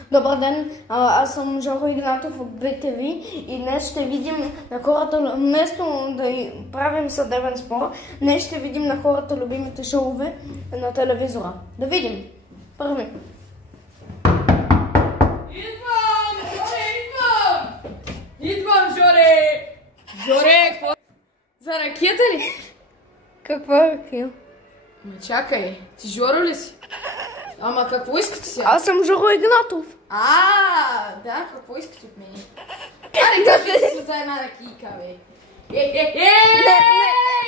Добър ден, аз съм Жоро Игнатов от БТВ и днес ще видим на хората, вместо да правим съдебен спор, днес ще видим на хората любимите шоуве на телевизора. Да видим. Първи. Идвам! Идвам, Жоре! Жоре, какво? За ракета ли? Каква ракия? Ма чакай, ти Жоро ли си? Ама какво искате сега? Аз съм Жоро Игнатов. Да, какво искате от мен? Аре, кажете се за една ракийка, бе. Не,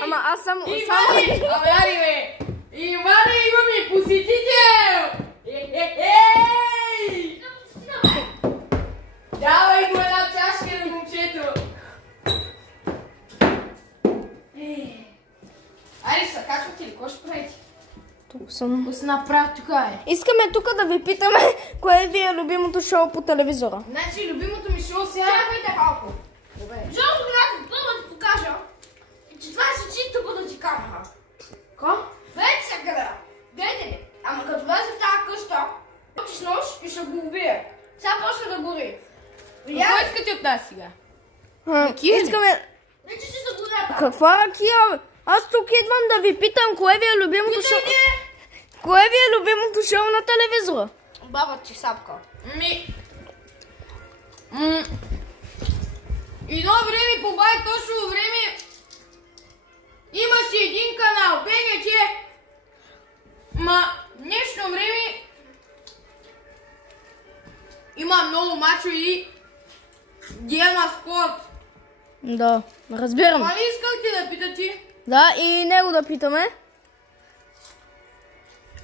ама аз съм... Иване! Абе, ари, бе! Иване, имаме посетител! Давай му една чашка на момчето! Аре, са, качвате ли? Какво ще правите? Тук съм. Какво се направи тук, бе? Искаме тук да ви питаме, кое ви е любимото шоу по телевизора. Значи, любимото ми шоу сега... Чакайте малко. Добре. Жоро Игнатов, първо да ти покажа, че това е сечи тук да ти камера. Ко? Гледайте се къде. Гледайте ли? Ама като влезе в тази къща, ти с нож и ще го убие. Сега почне да гори. Какво искате от нас сега? Искаме... Не, че ще се горята. Каква ракия, бе? Аз тук идвам да ви питам, кое ви е любимото шоу... Кое ви е любимото шоу на телевизора? Баба ти сапка. Едно време, по бай точно време, имаше един канал, БГЧ. Ма, днешно време има много мачо и Диема Спорт. Да, разбирам. Ма ли искахте да питате? Да, и него да питаме.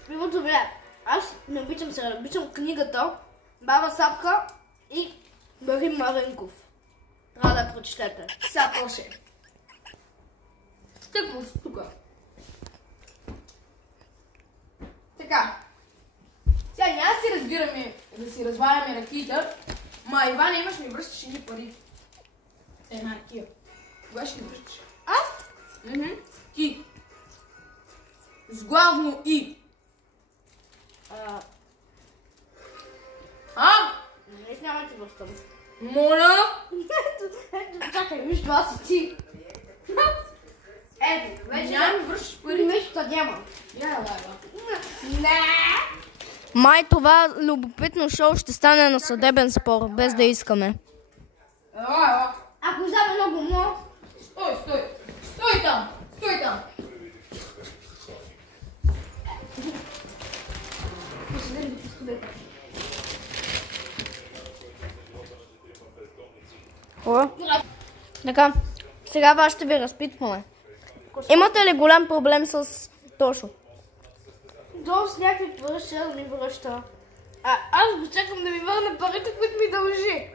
Пивото бе, аз не обичам сега, обичам книгата Баба Сапка и Бари Маренков. Трябва да я прочетете. Сега после. Тъкмо си тука. Така. Сега няма да си разбираме, да си разваляме ракията, ма Ивана имаш ми връщаш едни пари. Една ракия. Кога ще ми връщаш? Аз? Ти. С главно И. Не, няма ти връщам. Моля? Ето, чакай, виж, това си ти. Ето, вече Няма ми връщаш пари. нещо няма. Я, лайва. Не! Май това любопитно шоу ще стане на съдебен спор, без да искаме. Ела. Ако взема много много, Стой, стой. Стой там. Стой там. Така, сега ще ви разпитваме. Имате ли голям проблем с Тошо? долу с някакви връща, да ми връща. Аз го чакам да ми върне парите, които ми дължи.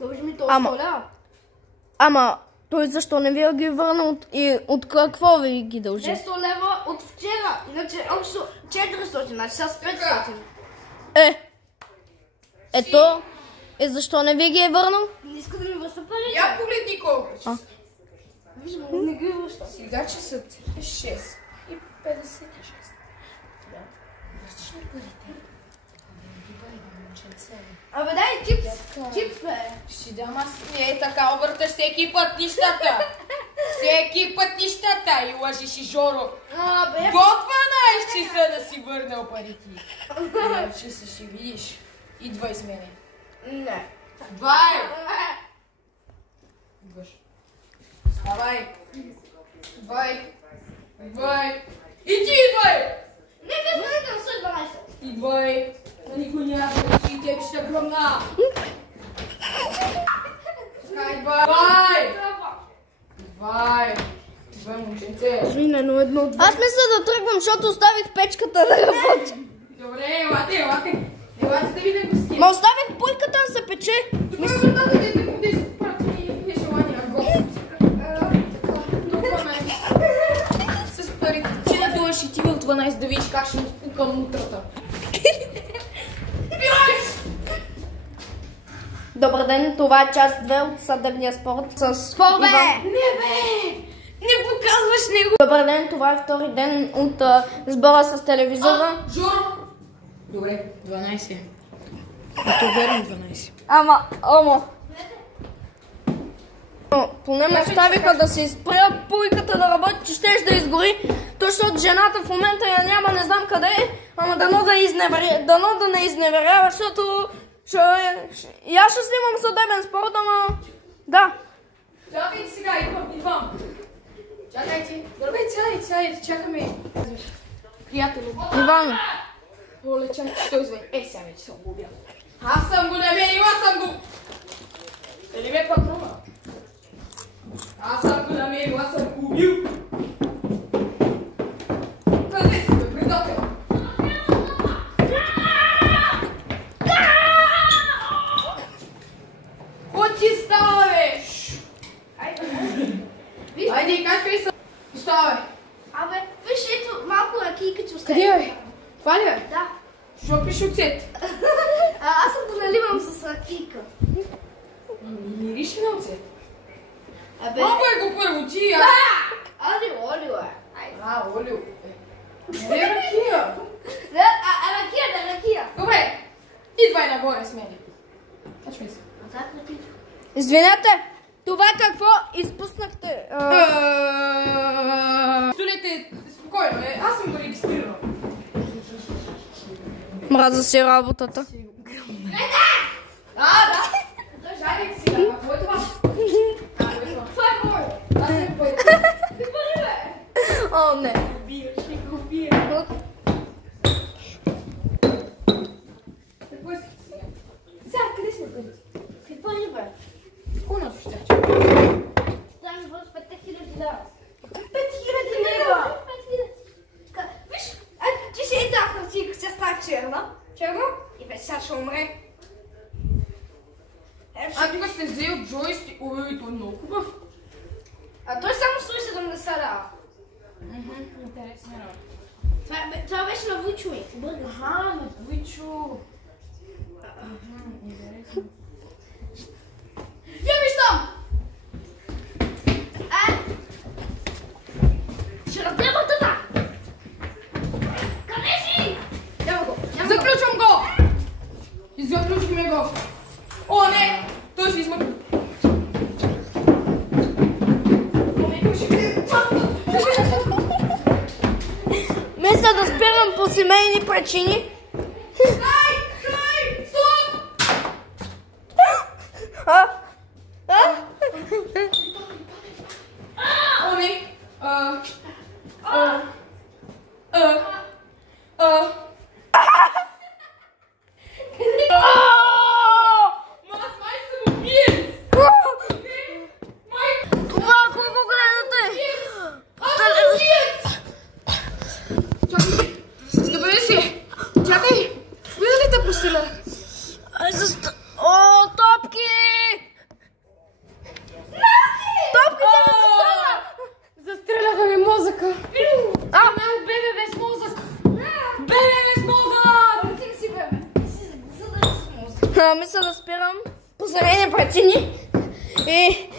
Дължи ми толкова столя. Ама, той защо не ви ги върна от какво ви ги дължи? 100 лева от вчера. Иначе общо 400, значи сега с 500. Ето, защо не ви ги е върнал? Не иска да ми връща парите. Я погледни колко. Виж, не ги връща. Сега часът е 6 и 56. Да. Връщаш ми парите? Абе дай чипс. Чипс бе. Ще дам аз. Не е така, обърташ всеки път нещата. Всеки път нещата и лъжиш и Жоро. Абе. До 12 часа да си върнал парите. Иначе се ще видиш. Идвай с мене. Не. Идвай! Идваш. Ставай. Идвай. Идвай. И ти идвай! Не, без парите на 112. Идвай. На никой няма да ти и теб ще гръмна. Така, идвай. Идвай. Идвай, момченце. Минено едно. Аз мисля да тръгвам, защото оставих печката да работи. Добре, елате. Елате да видим го си. Ма оставих пуйката да се пече. Тук да дадете парти и желания гост. С парите. Ти надуваш и ти в 12 да видиш как ще му спукам утрата. Добър ден, това е част 2 от съдебния спорт с Иван. Не бе! Не показваш него! Добър ден, това е втори ден от сбора с телевизора. Жоро, Добре, 12. Ето верно 12. Ама. Поне ме оставиха да се изпря пуйката да работи, че щеш да изгори. То, защото жената в момента я няма, не знам къде е, ама дано да не изневерява, защото и аз ще снимам съдебен спорт, ама да. Чакайте сега, идвам. Чакайте. Здравейте, чакаме. Приятели. Иван. Оле, чакай, що извини. Сега вече съм го убил. Аз съм го намерил, аз съм го. Или ме патрува? Аз съм го намерил, аз съм го убил. Къде си, бе, предател? Ходи, става, бе! Айде, качвай се. Остава, бе. Абе, виж, ето малко ракийка, че остава. Къде, бе? Това ли, бе? Да. Що пише оцет? Аз съм го наливам с ракийка. Мирише на оцет. Абе, Малко е го първо, ти я. олио е. Айде. Олио. Не е ракия. Ракия. Добре, идвай нагоре с мен. Качвай се. Извинете, това какво изпуснахте? Столете, спокойно, аз съм го регистрирал. Мраза си работата. Да. Чакайте сега, какво е това? Това е мое. Аз се бъде. Ти бъде, бе. О, не. Ще го убия. Какво е сега? Сега, къде сме бъде? Какво ли бе? Конато ще чакай. Трябва ми въз 5000 лева. 5000 лева! Виж, ти си една хартийка, тя става черна. И вече сега ще умре. Тук сте взели от джойстик. Ой, той е много хубав. А той само стои 70 лева. Интересна работа. Това беше на Вучо ми. На Вичо. Интересно. Я виждам! Ще разгледа тата! Къде си? Няма го. Заключвам го! Заключихме го. О, не! Той си измъкна. Мисля да спирам по семейни причини. Хай! Стоп! О, не! Аз май съм убиец! Това колко гледате? Аз съм убиец! Чакай! Добре си! Чакай! Влизате по стила? О, топки! Топките ми застава! Застреляха ми мозъка! Бебе без мозък! Бебе без мозък! Ти си бебе. Си задържи с мозък. Мисля да спирам по семейни причини. И